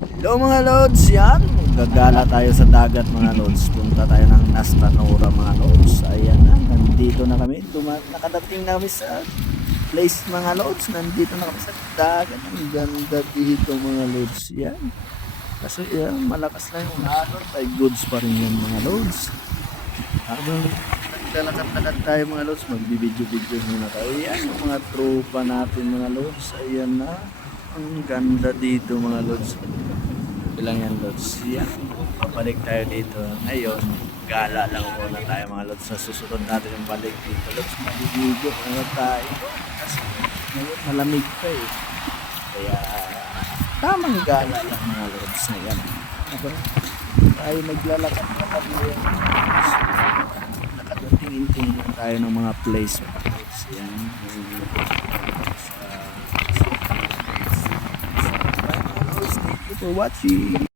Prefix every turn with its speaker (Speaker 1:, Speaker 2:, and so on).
Speaker 1: Hello mga lods, yan. Gagala tayo sa dagat mga lods. Punta tayo ng Nastanora mga lods. Ayan na, nandito na kami. Duma- nakadating na kami sa place mga lods. Nandito na kami sa dagat. Ang ganda dito mga lods. Yan. Kasi yan, malakas lang yung alon. Ay goods pa rin yan mga lods. Habang naglalakad-lakad tayo mga lods, magbibidyo-video muna tayo. Yan, yung mga tropa natin mga lods. Ayan na. Ang ganda dito mga lods. Ilang yan lods. Yan. Pabalik tayo dito. Ngayon, gala lang muna tayo mga lods. Sa susunod natin yung balik dito. Lods, maliligo na tayo. Kasi ngayon malamig pa eh. Kaya tamang gala lang mga lods na yan. Aba, tayo naglalakad-lakad ngayon. Nakatingin-tingin lang tayo ng mga place. lods. Yan. For watching.